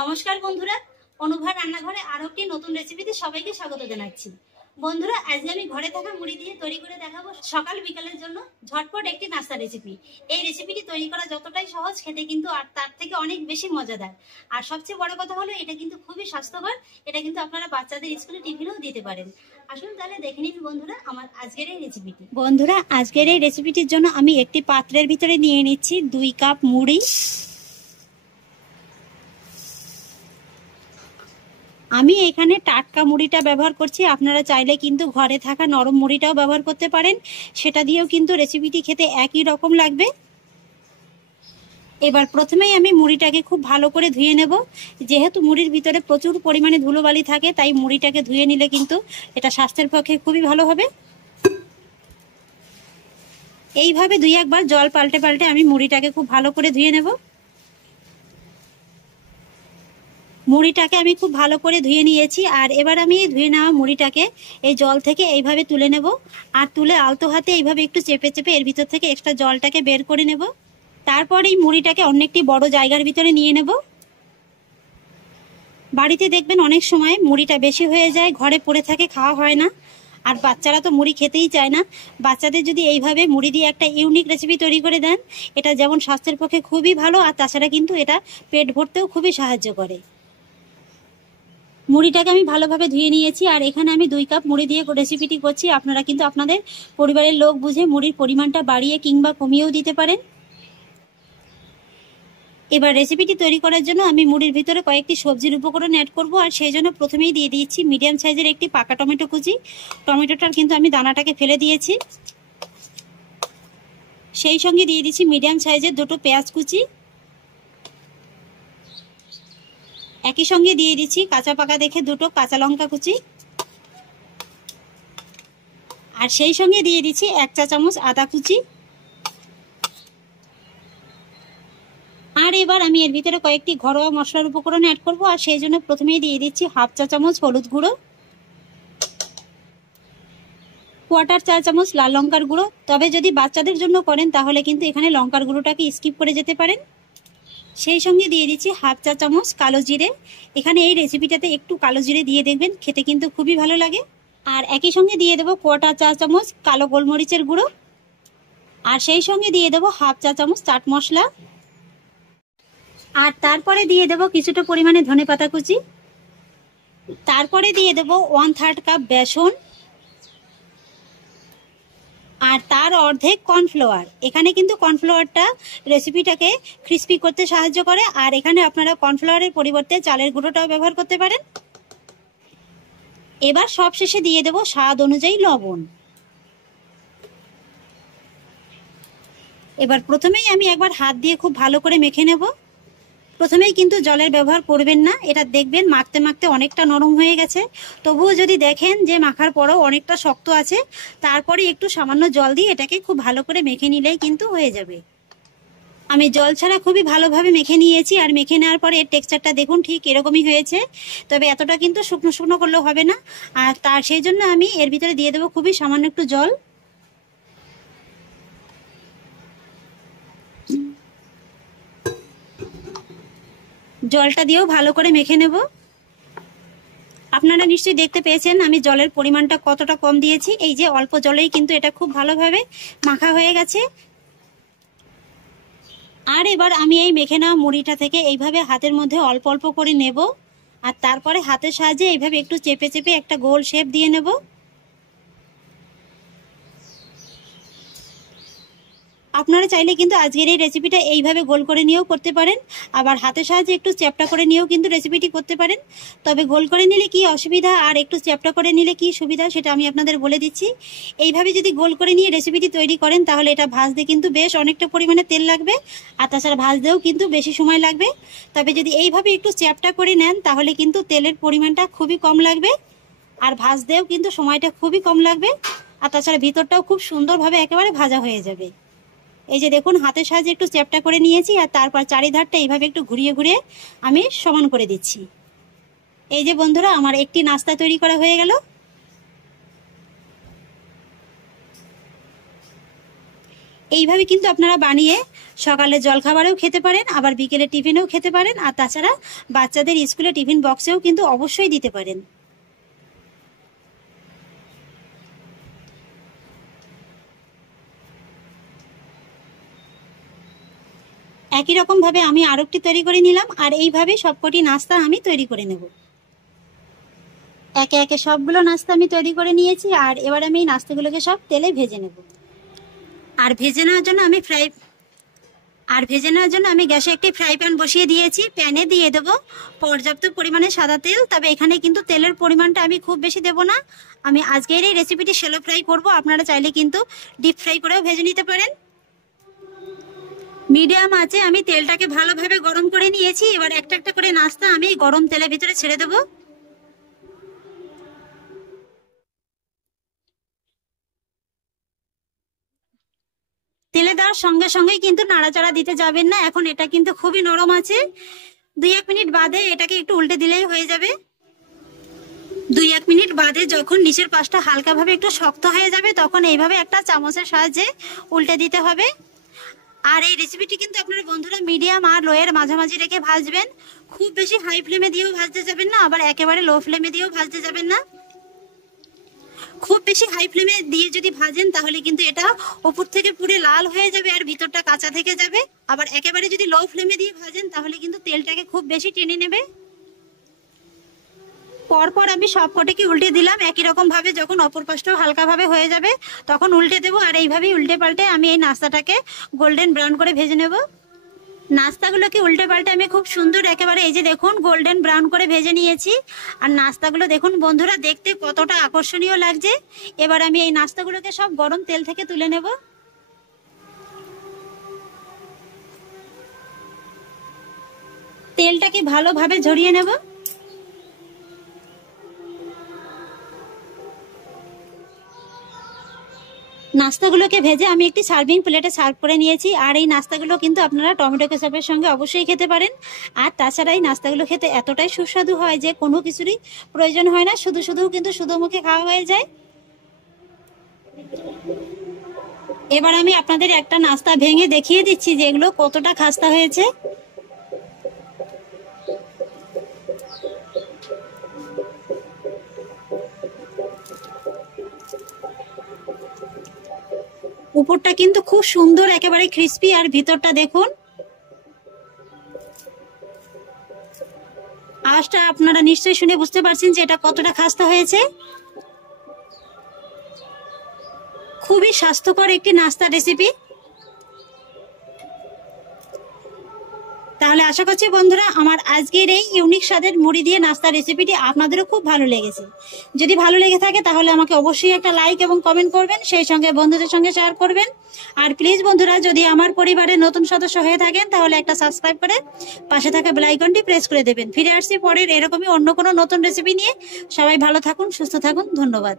নমস্কার বন্ধুরা, অনুভা রান্নাঘরে আরো একটি নতুন রেসিপিতে সবাইকে স্বাগত জানাচ্ছি। বন্ধুরা, আজকে আমি ঘরে থাকা মুড়ি দিয়ে তৈরি করে দেখাবো সকাল বিকালের জন্য ঝটপট একটি নাস্তা রেসিপি। এই রেসিপিটি তৈরি করা যতটাই সহজ, খেতে কিন্তু আর তার থেকে অনেক বেশি মজাদার। আর সবচেয়ে বড় কথা হলো এটা কিন্তু খুবই স্বাস্থ্যকর। এটা কিন্তু আপনারা বাচ্চাদের স্কুলে টিফিনেও দিতে পারেন। আসুন তাহলে দেখে নিন বন্ধুরা আমার আজকের এই রেসিপিটি। বন্ধুরা, আজকের এই রেসিপিটির জন্য আমি একটি পাত্রের ভিতরে নিয়ে নিচ্ছি 2 কাপ মুড়ি। আমি এখানে টাটকা মুড়িটা ব্যবহার করছি, আপনারা চাইলে কিন্তু ঘরে থাকা নরম মুড়িটাও ব্যবহার করতে পারেন, সেটা দিয়েও কিন্তু রেসিপিটি খেতে একই রকম লাগবে। এবার প্রথমেই আমি মুড়িটাকে খুব ভালো করে ধুয়ে নেব। যেহেতু মুড়ির ভিতরে প্রচুর পরিমাণে ধুলোবালি থাকে, তাই মুড়িটাকে ধুয়ে নিলে কিন্তু এটা স্বাস্থ্যের পক্ষে খুবই ভালো হবে। এইভাবে 2-1 বার জল পাল্টে পাল্টে আমি মুড়িটাকে খুব ভালো করে ধুয়ে নেব। মুড়িটাকে আমি খুব ভালো করে ধুয়ে নিয়েছি, আর এবার আমি ধুয়ে নেওয়া মুড়িটাকে এই জল থেকে এইভাবে তুলে নেব। আর তুলে আলতো হাতে এইভাবে একটু চেপে চেপে এর ভিতর থেকে এক্সট্রা জলটাকে বের করে নেব। তারপর এই মুড়িটাকে অন্য একটি বড় জায়গার ভিতরে নিয়ে নেব। বাড়িতে দেখবেন অনেক সময় মুড়িটা বেশি হয়ে যায়, ঘরে পড়ে থাকে, খাওয়া হয় না। আর বাচ্চারা তো মুড়ি খেতেই চায় না। বাচ্চাদের যদি এইভাবে মুড়ি দিয়ে একটা ইউনিক রেসিপি তৈরি করে দেন, এটা যেমন স্বাস্থ্যের পক্ষে খুবই ভালো, আর তাছাড়া কিন্তু এটা পেট ভরতেও খুবই সাহায্য করে। মুড়িটাকে আমি ভালোভাবে ধুয়ে নিয়েছি, আর এখানে আমি 2 কাপ মুড়ি দিয়ে রেসিপিটি করছি। আপনারা কিন্তু আপনাদের পরিবারের লোক বুঝে মুড়ির পরিমাণটা বাড়িয়ে কিংবা কমিয়েও দিতে পারেন। এবার রেসিপিটি তৈরি করার জন্য আমি মুড়ির ভিতরে কয়েকটি সবজির উপকরণ অ্যাড করব, আর সেই জন্য প্রথমেই দিয়ে দিয়েছি মিডিয়াম সাইজের একটি পাকা টমেটো কুচি। টমেটোটার কিন্তু আমি দানাটাকে ফেলে দিয়েছি। সেই সঙ্গে দিয়ে দিচ্ছি মিডিয়াম সাইজের 2টো পেঁয়াজ কুচি। একই সঙ্গে দিয়ে দিচ্ছি কাঁচা পাকা দেখে 2টো কাঁচা লঙ্কা কুচি। আর সেই সঙ্গে দিয়ে দিচ্ছি 1 চা চামচ আদা কুচি। আর এবার আমি এর ভিতরে কয়েকটি ঘরোয়া মশলার উপকরণ অ্যাড করব, আর সেই জন্য প্রথমেই দিয়ে দিচ্ছি 1/2 চা চামচ হলুদ গুঁড়ো, 1/4 চা চামচ লাল লঙ্কার গুঁড়ো। তবে যদি বাচ্চাদের জন্য করেন তাহলে কিন্তু এখানে লঙ্কার গুঁড়োটাকে স্কিপ করে যেতে পারেন। সেই সঙ্গে দিয়ে দিচ্ছি 1/2 চা চামচ কালো জিরে। এখানে এই রেসিপিটাতে একটু কালো জিরে দিয়ে দেখবেন, খেতে কিন্তু খুবই ভালো লাগে। আর একই সঙ্গে দিয়ে দেবো 1/4 চা চামচ কালো গোলমরিচের গুঁড়ো। আর সেই সঙ্গে দিয়ে দেবো 1/2 চা চামচ চাট মশলা। আর তারপরে দিয়ে দেবো কিছুটা পরিমাণে ধনেপাতা কুচি। তারপরে দিয়ে দেবো 1/3 কাপ বেসন, আর তার অর্ধেক কর্নফ্লাওয়ার। এখানে কিন্তু কর্নফ্লাওয়ারটা রেসিপিটাকে ক্রিস্পি করতে সাহায্য করে, আর এখানে আপনারা কর্নফ্লাওয়ারের পরিবর্তে চালের গুঁড়োটাও ব্যবহার করতে পারেন। এবার সব শেষে দিয়ে দেবো স্বাদ অনুযায়ী লবণ। এবার প্রথমেই আমি একবার হাত দিয়ে খুব ভালো করে মেখে নেব। প্রথমেই কিন্তু জলের ব্যবহার করবেন না, এটা দেখবেন মাখতে মাখতে অনেকটা নরম হয়ে গেছে। তবুও যদি দেখেন যে মাখার পরও অনেকটা শক্ত আছে, তারপরে একটু সামান্য জল দিয়ে এটাকে খুব ভালো করে মেখে নিলেই কিন্তু হয়ে যাবে। আমি জল ছাড়া খুবই ভালোভাবে মেখে নিয়েছি, আর মেখে নেওয়ার পরে এর টেক্সচারটা দেখুন ঠিক এরকমই হয়েছে। তবে এতটা কিন্তু শুকনো শুকনো করলেও হবে না, আর সেই জন্য আমি এর ভিতরে দিয়ে দেবো খুবই সামান্য একটু জল। জলটা দিয়েও ভালো করে মেখে নেব। আপনারা নিশ্চয়ই দেখতে পেয়েছেন আমি জলের পরিমাণটা কতটা কম দিয়েছি। এই যে অল্প জলেই কিন্তু এটা খুব ভালোভাবে মাখা হয়ে গেছে। আর এবার আমি এই মেখে নেওয়া মুড়িটা থেকে এইভাবে হাতের মধ্যে অল্প অল্প করে নেব, আর তারপরে হাতের সাহায্যে এইভাবে একটু চেপে চেপে একটা গোল শেপ দিয়ে নেব। আপনারা চাইলে কিন্তু আজকের এই রেসিপিটা এইভাবে গোল করে নিয়েও করতে পারেন, আবার হাতের সাহায্যে একটু চ্যাপটা করে নিয়েও কিন্তু রেসিপিটি করতে পারেন। তবে গোল করে নিলে কি অসুবিধা আর একটু চ্যাপটা করে নিলে কি সুবিধা সেটা আমি আপনাদের বলে দিচ্ছি। এইভাবে যদি গোল করে নিয়ে রেসিপিটি তৈরি করেন তাহলে এটা ভাজতে কিন্তু বেশ অনেকটা পরিমাণে তেল লাগবে, আর তাছাড়া ভাজতেও কিন্তু বেশি সময় লাগবে। তবে যদি এইভাবে একটু চ্যাপটা করে নেন তাহলে কিন্তু তেলের পরিমাণটা খুবই কম লাগবে, আর ভাজতেও কিন্তু সময়টা খুবই কম লাগবে, আর তাছাড়া ভিতরটাও খুব সুন্দরভাবে একেবারে ভাজা হয়ে যাবে। এই যে দেখুন হাতের সাহায্যে একটু চ্যাপটা করে নিয়েছি, আর তারপর চারিধারটা এইভাবে একটু ঘুরিয়ে ঘুরিয়ে আমি সমান করে দিচ্ছি। এই যে বন্ধুরা আমার একটি নাস্তা তৈরি করা হয়ে গেল। এইভাবে কিন্তু আপনারা বানিয়ে সকালে জলখাবারেও খেতে পারেন, আবার বিকেলে টিফিনেও খেতে পারেন, আর তাছাড়া বাচ্চাদের স্কুলে টিফিন বক্সেও কিন্তু অবশ্যই দিতে পারেন। একই রকমভাবে আমি আরেকটি তৈরি করে নিলাম, আর এইভাবে সবকটি নাস্তা আমি তৈরি করে নেব। একে একে সবগুলো নাস্তা আমি তৈরি করে নিয়েছি, আর এবার আমি এই নাস্তাগুলোকে সব তেলে ভেজে নেব। আর ভেজে নেওয়ার জন্য আমি গ্যাসে একটি ফ্রাই প্যান বসিয়ে দিয়েছি। প্যানে দিয়ে দেব পর্যাপ্ত পরিমাণে সাদা তেল। তবে এখানে কিন্তু তেলের পরিমাণটা আমি খুব বেশি দেব না। আমি আজকের এই রেসিপিটি শ্যালো ফ্রাই করব, আপনারা চাইলে কিন্তু ডিপ ফ্রাই করেও ভেজে নিতে পারেন। মিডিয়াম আঁচে আমি তেলটাকে ভালোভাবে গরম করে নিয়েছি। এবার একটা একটা করে নাস্তা আমি গরম তেলের ভিতরে ছেড়ে দেব। তেলে দেওয়ার সঙ্গে সঙ্গেই কিন্তু নাড়াচাড়া দিতে যাবেন না, এখন এটা কিন্তু খুবই নরম আছে। 2-1 মিনিট বাদে এটাকে একটু উল্টে দিলেই হয়ে যাবে। 2-1 মিনিট বাদে যখন নিচের পাশটা হালকাভাবে একটু শক্ত হয়ে যাবে, তখন এইভাবে একটা চামচের সাহায্যে উল্টে দিতে হবে। আর এই রেসিপিটি কিন্তু আপনারা বন্ধুরা মিডিয়াম আর লো এর মাঝামাঝি রেখে ভাজবেন। খুব বেশি হাই ফ্লেমে দিয়েও ভাজতে যাবেন না, আবার একেবারে লো ফ্লেমে দিয়েও ভাজতে যাবেন না। খুব বেশি হাই ফ্লেমে দিয়ে যদি ভাজেন তাহলে কিন্তু এটা উপর থেকে পুরো লাল হয়ে যাবে আর ভিতরটা কাঁচা থেকে যাবে। আবার একেবারে যদি লো ফ্লেমে দিয়ে ভাজেন তাহলে কিন্তু তেলটাকে খুব বেশি টেনে নেবে। পরপর আমি সবকটাকে উল্টে দিলাম। একই রকম ভাবে যখন অপর পাশটাও হালকাভাবে হয়ে যাবে তখন উল্টে দেবো। আর এইভাবেই উল্টে পাল্টে আমি এই নাস্তাটাকে গোল্ডেন ব্রাউন করে ভেজে নেব। নাস্তাগুলোকে উল্টে পাল্টে আমি খুব সুন্দর একেবারে এই যে দেখুন গোল্ডেন ব্রাউন করে ভেজে নিয়েছি। আর নাস্তাগুলো দেখুন বন্ধুরা দেখতে কতটা আকর্ষণীয় লাগছে। এবার আমি এই নাস্তাগুলোকে সব গরম তেল থেকে তুলে নেব। তেলটাকে ভালোভাবে ঝরিয়ে নেব। নাস্তাগুলোকে ভেজে আমি একটি সার্ভিং প্লেটে সার্ভ করে নিয়েছি। আর এই নাস্তাগুলো কিন্তু আপনারা টমেটো কেচাপের সঙ্গে অবশ্যই খেতে পারেন। আর তাছাড়া এই নাস্তাগুলো খেতে এতটাই সুস্বাদু হয় যে কোনো কিছুরই প্রয়োজন হয় না, শুধু কিন্তু শুধু মুখে খাওয়া হয়ে যায়। এবার আমি আপনাদের একটা নাস্তা ভেঙে দেখিয়ে দিচ্ছি যে এগুলো কতটা খাস্তা হয়েছে। উপরটা কিন্তু খুব সুন্দর একেবারে ক্রিস্পি, আর ভিতরটা দেখুন। আওয়াজটা আপনারা নিশ্চয়ই শুনে বুঝতে পারছেন যে এটা কতটা খাস্তা হয়েছে। খুবই স্বাস্থ্যকর একটি নাস্তা রেসিপি। তাহলে আশা করছি বন্ধুরা আমার আজকের এই ইউনিক স্বাদের মুড়ি দিয়ে নাস্তা রেসিপিটি আপনাদেরও খুব ভালো লেগেছে। যদি ভালো লেগে থাকে তাহলে আমাকে অবশ্যই একটা লাইক এবং কমেন্ট করবেন, সেই সঙ্গে বন্ধুদের সঙ্গে শেয়ার করবেন। আর প্লিজ বন্ধুরা যদি আমার পরিবারের নতুন সদস্য হয়ে থাকেন তাহলে একটা সাবস্ক্রাইব করে পাশে থাকা বেল আইকনটি প্রেস করে দেবেন। ফিরে আসছি পরের এরকমই অন্য কোনো নতুন রেসিপি নিয়ে। সবাই ভালো থাকুন, সুস্থ থাকুন, ধন্যবাদ।